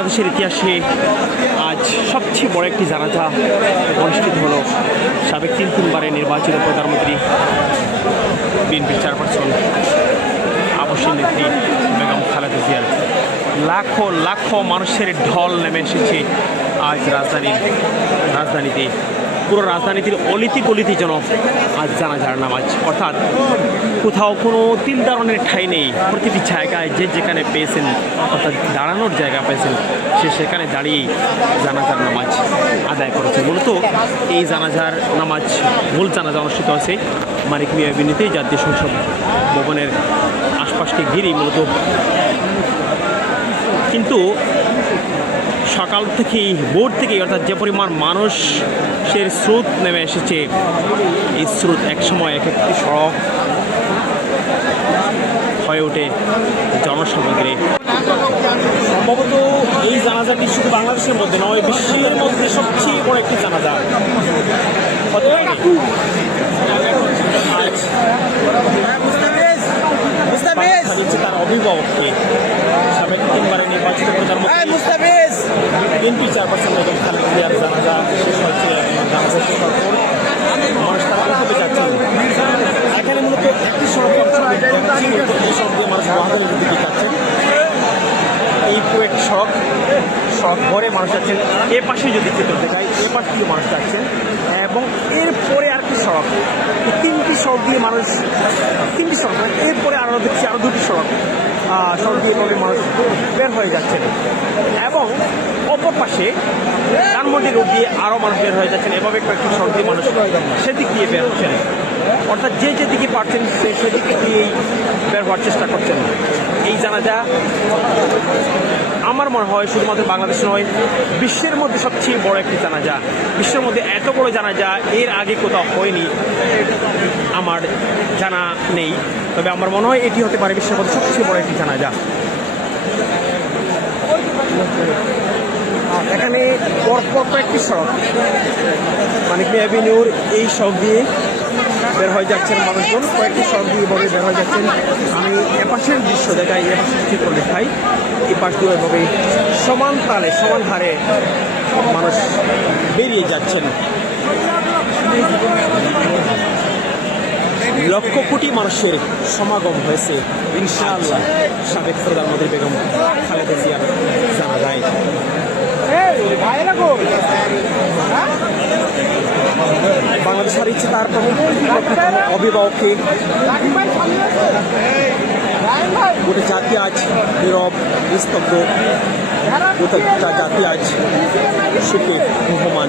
বাংলাদেশের ইতিহাসে আজ সবচেয়ে বড় একটি জানাজা অনুষ্ঠিত হল সাবেক তিন তিনবারে নির্বাচিত প্রধানমন্ত্রী বিএনপির চেয়ারপারসন আবশ্যক নেত্রী বেগম খালেদা জিয়ার। লাখো লাখো মানুষের ঢল নেমে এসেছে আজ রাজধানী রাজধানীতে। পুরো রাজধানীতির অলিতি গলিতি যেন আজ জানাজার নামাজ অর্থাৎ কোথাও কোনো তিল দারণের ঠাঁই নেই। প্রতিটি জায়গায় যে যেখানে পেয়েছেন, অর্থাৎ দাঁড়ানোর জায়গা পেয়েছেন, সে সেখানে দাঁড়িয়েই জানাজার নামাজ আদায় করেছে মূলত এই জানাজার নামাজ মূল জানাজা অনুষ্ঠিত হয়েছে মানিক মিয়া বিনীতে জাতীয় সংসদ ভবনের আশপাশকে ঘিরেই মূলত। কিন্তু সকাল থেকেই, ভোর থেকেই, অর্থাৎ যে পরিমাণ মানুষের স্রোত নেমে এসেছে, এই স্রোত একসময় এক একটি সড়ক হয়ে ওঠে জনসমুদ্রে সম্ভবত এই জানাজাটি শুধু বাংলাদেশের মধ্যে নয়, বিশ্বের মধ্যে সবচেয়ে বড় একটি জানাজা হতে পারে আজ মুস্তাফিজ হারিয়েছে তার অভিভাবককে সাবেক তিনবারের নির্বাচিত প্রধানমন্ত্রী এই মুস্তাফিজ বিএনপি চেয়ারপারসন বেগম খালেদা জিয়ার জানাজা শেষ হয়েছে এবং জানাজা শেষ হওয়ার পর মানুষ তারা কোথাও যাচ্ছেন এখানে মূলত একটি সড়ক অংশ এই মহাদানের দিকে যাচ্ছেন এই পুরো শখ শখ ভরে মানুষ যাচ্ছেন এ পাশে যদি চিত্র চাই এ পাশে দিয়ে মানুষ যাচ্ছেন এবং এরপরে আর কি সড়ক তিনটি সড়ক দিয়ে মানুষ, তিনটি সড়ক মানে এরপরে আরও দেখছি আরও দুটি সড়ক সড়ক মানুষ বের হয়ে যাচ্ছেন। এবং অপর পাশে ধানমন্ডি রোড দিয়ে আরও মানুষ বের হয়ে যাচ্ছেন, এভাবে কয়েকটি দিয়ে মানুষ সেদিক দিয়ে বের হচ্ছেন। অর্থাৎ যে যেদিকে পারছেন, সে সেদিকে দিয়েই বের হওয়ার চেষ্টা করছেন। এই জানাজা আমার মনে হয় শুধুমাত্র বাংলাদেশ নয় বিশ্বের মধ্যে সবচেয়ে বড় একটি জানাজা। বিশ্বের মধ্যে এত বড় জানাজা এর আগে কোথাও হয়নি আমার জানা নেই। তবে আমার মনে হয় এটি হতে পারে বিশ্বের মধ্যে সবচেয়ে বড় একটি জানাজা। এখানে পরপর কয়েকটি সড়ক। মানিক মিয়া এই সড়ক দিয়ে বের হয়ে যাচ্ছেন মানুষজন। কয়েকটি সড়ক দিয়ে এভাবে বের হয়ে যাচ্ছেন। আমি এপাশের দৃশ্য দেখাই, এপাশের চিত্র দেখাই। এই পাশ দিয়ে এভাবে সমান তালে, সমান হারে মানুষ বেরিয়ে যাচ্ছেন। লক্ষ কোটি মানুষের সমাগম হয়েছে। ইনশাআল্লাহ সাবেক প্রধানমন্ত্রী বেগম খালেদা জিয়ার জানা যায়। বাংলাদেশ হারিয়েছে তার প্রথম অভিভাবককে গোটা জাতি আজ নীরব, নিস্তব্ধ, গোটা জাতি আজ সুখে, মোহমান।